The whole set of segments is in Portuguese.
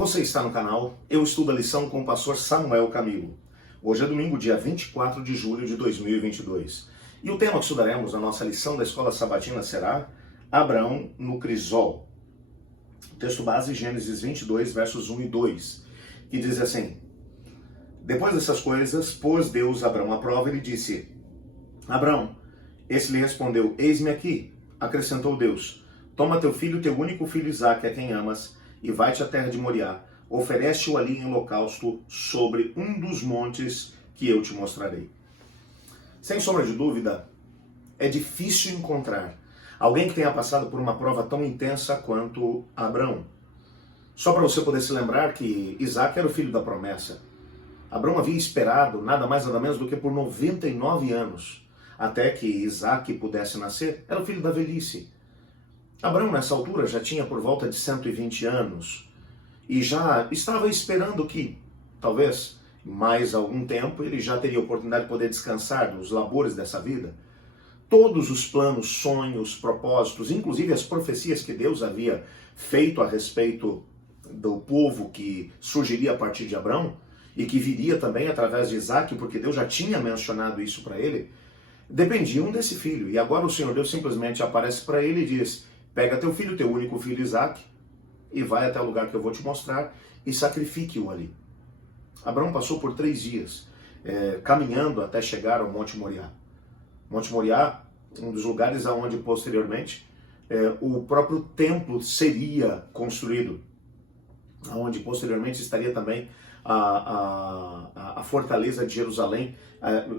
Você está no canal Eu Estudo a Lição com o pastor Samuel Camilo. Hoje é domingo, dia 24 de julho de 2022. E o tema que estudaremos na nossa lição da Escola Sabatina será Abraão no Crisol. O texto base, Gênesis 22, versos 1 e 2, que diz assim: Depois dessas coisas, pôs Deus Abraão à prova e lhe disse: Abraão, esse lhe respondeu: Eis-me aqui. Acrescentou Deus: Toma teu filho, teu único filho Isaque, a quem amas, e vai-te à terra de Moriá, oferece-o ali em holocausto sobre um dos montes que eu te mostrarei. Sem sombra de dúvida, é difícil encontrar alguém que tenha passado por uma prova tão intensa quanto Abraão. Só para você poder se lembrar que Isaque era o filho da promessa. Abraão havia esperado nada mais nada menos do que por 99 anos, até que Isaque pudesse nascer. Era o filho da velhice. Abraão, nessa altura, já tinha por volta de 120 anos e já estava esperando que, talvez, mais algum tempo, ele já teria a oportunidade de poder descansar dos labores dessa vida. Todos os planos, sonhos, propósitos, inclusive as profecias que Deus havia feito a respeito do povo que surgiria a partir de Abraão e que viria também através de Isaque, porque Deus já tinha mencionado isso para ele, dependiam desse filho. E agora o Senhor Deus simplesmente aparece para ele e diz: Pega teu filho, teu único filho Isaque, e vai até o lugar que eu vou te mostrar e sacrifique-o ali. Abraão passou por 3 dias caminhando até chegar ao Monte Moriá. Monte Moriá, um dos lugares aonde posteriormente o próprio templo seria construído, aonde posteriormente estaria também a fortaleza de Jerusalém,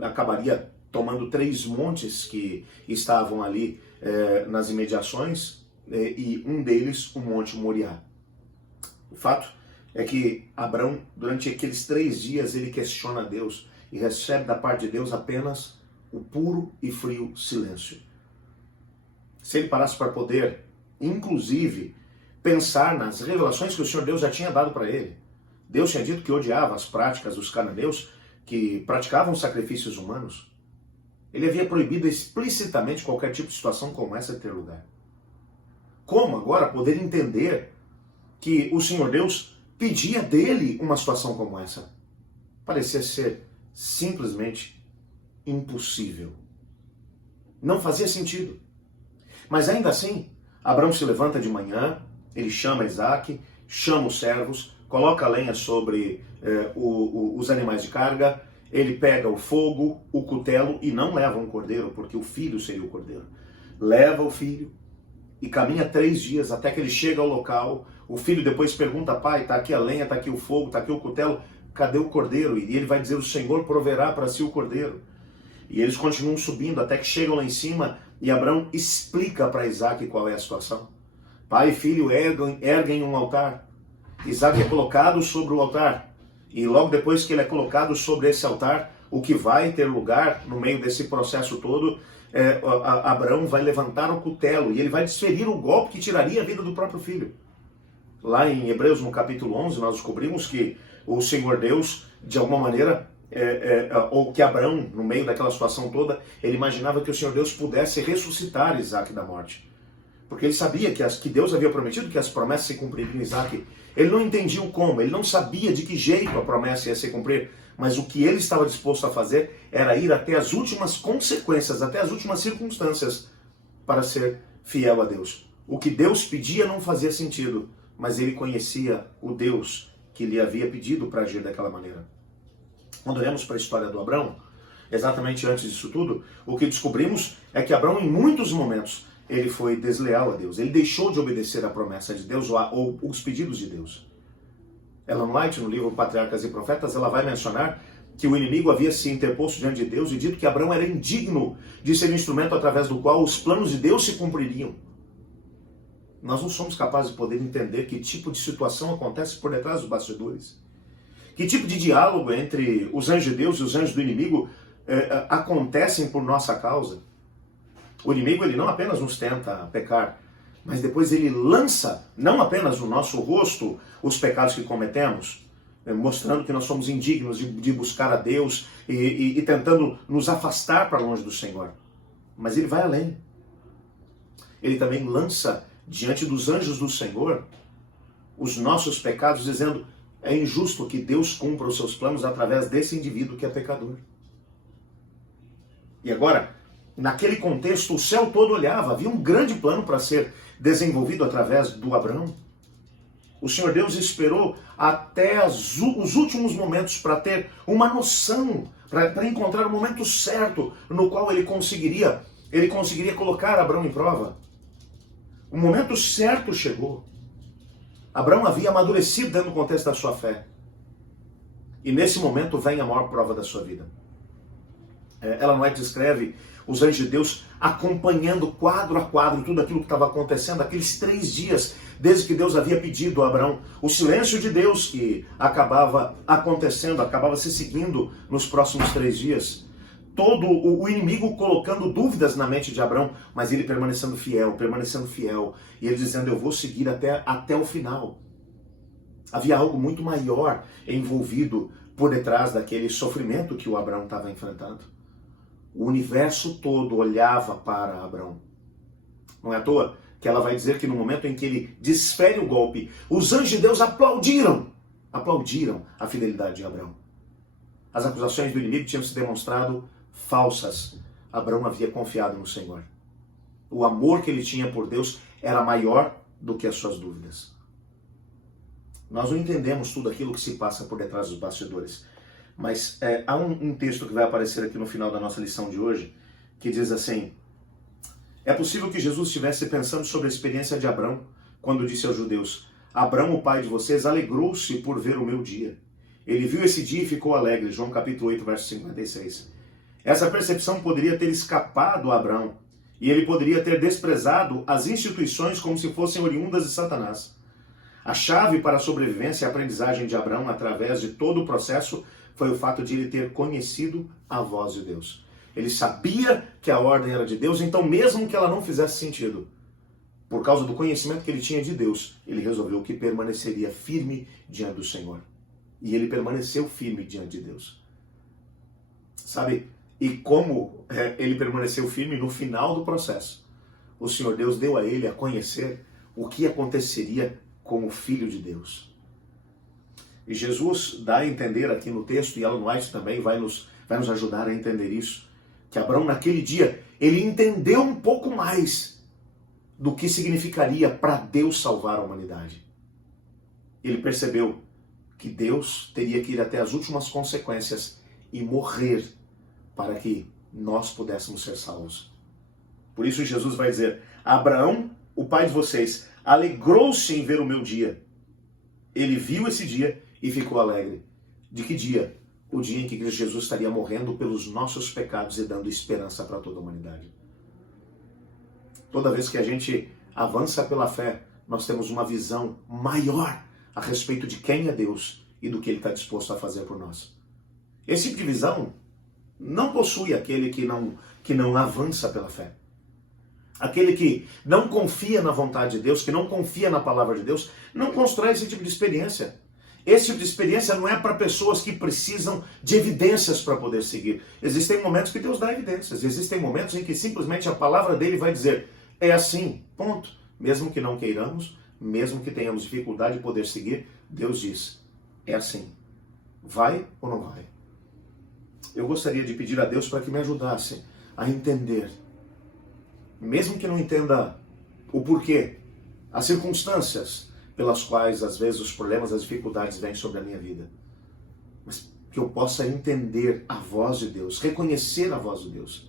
acabaria tomando 3 montes que estavam ali nas imediações, e um deles o Monte Moriá. O fato é que Abraão, durante aqueles 3 dias, ele questiona Deus e recebe da parte de Deus apenas o puro e frio silêncio. Se ele parasse para poder, inclusive, pensar nas revelações que o Senhor Deus já tinha dado para ele. Deus tinha dito que odiava as práticas dos cananeus que praticavam sacrifícios humanos. Ele havia proibido explicitamente qualquer tipo de situação como essa de ter lugar. Como agora poder entender que o Senhor Deus pedia dele uma situação como essa? Parecia ser simplesmente impossível. Não fazia sentido. Mas ainda assim, Abraão se levanta de manhã, ele chama Isaque, chama os servos, coloca a lenha sobre os animais de carga, ele pega o fogo, o cutelo e não leva um cordeiro, porque o filho seria o cordeiro. Leva o filho e caminha 3 dias até que ele chega ao local. O filho depois pergunta: pai, está aqui a lenha, está aqui o fogo, está aqui o cutelo, cadê o cordeiro? E ele vai dizer: o Senhor proverá para si o cordeiro. E eles continuam subindo até que chegam lá em cima e Abraão explica para Isaque qual é a situação. Pai e filho erguem um altar. Isaque é colocado sobre o altar. E logo depois que ele é colocado sobre esse altar, o que vai ter lugar no meio desse processo todo, Abraão vai levantar o cutelo e ele vai desferir o golpe que tiraria a vida do próprio filho. Lá em Hebreus, no capítulo 11, nós descobrimos que o Senhor Deus, de alguma maneira, ou que Abraão, no meio daquela situação toda, ele imaginava que o Senhor Deus pudesse ressuscitar Isaque da morte. Porque ele sabia que Deus havia prometido que as promessas se cumpririam em Isaque. Ele não entendia o como, ele não sabia de que jeito a promessa ia se cumprir, mas o que ele estava disposto a fazer era ir até as últimas consequências, até as últimas circunstâncias, para ser fiel a Deus. O que Deus pedia não fazia sentido, mas ele conhecia o Deus que lhe havia pedido para agir daquela maneira. Quando olhamos para a história do Abraão, exatamente antes disso tudo, o que descobrimos é que Abraão, em muitos momentos, ele foi desleal a Deus. Ele deixou de obedecer à promessa de Deus ou os pedidos de Deus. Ellen White, no livro Patriarcas e Profetas, ela vai mencionar que o inimigo havia se interposto diante de Deus e dito que Abraão era indigno de ser um instrumento através do qual os planos de Deus se cumpririam. Nós não somos capazes de poder entender que tipo de situação acontece por detrás dos bastidores. Que tipo de diálogo entre os anjos de Deus e os anjos do inimigo acontecem por nossa causa. O inimigo, ele não apenas nos tenta pecar, mas depois ele lança, não apenas no nosso rosto, os pecados que cometemos, mostrando que nós somos indignos de buscar a Deus e tentando nos afastar para longe do Senhor. Mas ele vai além. Ele também lança diante dos anjos do Senhor os nossos pecados, dizendo: é injusto que Deus cumpra os seus planos através desse indivíduo que é pecador. E agora, naquele contexto, o céu todo olhava, havia um grande plano para ser desenvolvido através do Abrão. O Senhor Deus esperou até os últimos momentos para ter uma noção, para encontrar o momento certo no qual ele conseguiria colocar Abrão em prova. O momento certo chegou. Abrão havia amadurecido dentro do contexto da sua fé. E nesse momento vem a maior prova da sua vida. Ellen White descreve os anjos de Deus acompanhando quadro a quadro tudo aquilo que estava acontecendo, aqueles 3 dias, desde que Deus havia pedido a Abrão. O silêncio de Deus que acabava acontecendo, acabava se seguindo nos próximos 3 dias. Todo o inimigo colocando dúvidas na mente de Abrão, mas ele permanecendo fiel. E ele dizendo: eu vou seguir até o final. Havia algo muito maior envolvido por detrás daquele sofrimento que o Abrão estava enfrentando. O universo todo olhava para Abrão. Não é à toa que ela vai dizer que no momento em que ele desfere o golpe, os anjos de Deus aplaudiram a fidelidade de Abrão. As acusações do inimigo tinham se demonstrado falsas. Abrão havia confiado no Senhor. O amor que ele tinha por Deus era maior do que as suas dúvidas. Nós não entendemos tudo aquilo que se passa por detrás dos bastidores. Mas há um texto que vai aparecer aqui no final da nossa lição de hoje, que diz assim: é possível que Jesus estivesse pensando sobre a experiência de Abrão, quando disse aos judeus: Abrão, o pai de vocês, alegrou-se por ver o meu dia. Ele viu esse dia e ficou alegre. João capítulo 8, verso 56. Essa percepção poderia ter escapado a Abrão, e ele poderia ter desprezado as instituições como se fossem oriundas de Satanás. A chave para a sobrevivência e a aprendizagem de Abrão, através de todo o processo, foi o fato de ele ter conhecido a voz de Deus. Ele sabia que a ordem era de Deus, então mesmo que ela não fizesse sentido, por causa do conhecimento que ele tinha de Deus, ele resolveu que permaneceria firme diante do Senhor. E ele permaneceu firme diante de Deus. Sabe? E como ele permaneceu firme no final do processo, o Senhor Deus deu a ele a conhecer o que aconteceria como filho de Deus. E Jesus dá a entender aqui no texto, e Ellen White também vai nos ajudar a entender isso, que Abrão naquele dia, ele entendeu um pouco mais do que significaria para Deus salvar a humanidade. Ele percebeu que Deus teria que ir até as últimas consequências e morrer para que nós pudéssemos ser salvos. Por isso Jesus vai dizer: Abraão, o pai de vocês, alegrou-se em ver o meu dia. Ele viu esse dia e ficou alegre. De que dia? O dia em que Cristo Jesus estaria morrendo pelos nossos pecados e dando esperança para toda a humanidade. Toda vez que a gente avança pela fé, nós temos uma visão maior a respeito de quem é Deus e do que Ele está disposto a fazer por nós. Esse tipo de visão não possui aquele que não avança pela fé. Aquele que não confia na vontade de Deus, que não confia na palavra de Deus, não constrói esse tipo de experiência. Esse tipo de experiência não é para pessoas que precisam de evidências para poder seguir. Existem momentos que Deus dá evidências. Existem momentos em que simplesmente a palavra dele vai dizer: é assim, ponto. Mesmo que não queiramos, mesmo que tenhamos dificuldade de poder seguir, Deus diz: é assim. Vai ou não vai? Eu gostaria de pedir a Deus para que me ajudasse a entender, mesmo que não entenda o porquê, as circunstâncias pelas quais às vezes os problemas, as dificuldades vêm sobre a minha vida, mas que eu possa entender a voz de Deus, reconhecer a voz de Deus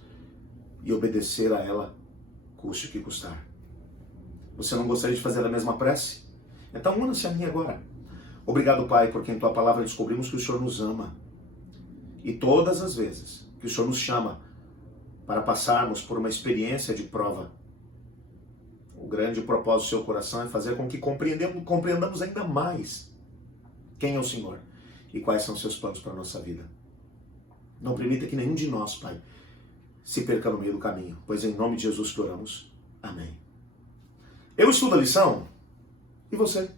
e obedecer a ela, custe o que custar. Você não gostaria de fazer a mesma prece? Então una-se a mim agora. Obrigado, Pai, porque em Tua palavra descobrimos que o Senhor nos ama. E todas as vezes que o Senhor nos chama para passarmos por uma experiência de prova, o grande propósito do seu coração é fazer com que compreendamos ainda mais quem é o Senhor e quais são os seus planos para a nossa vida. Não permita que nenhum de nós, Pai, se perca no meio do caminho, pois em nome de Jesus que oramos. Amém. Eu estudo a lição e você?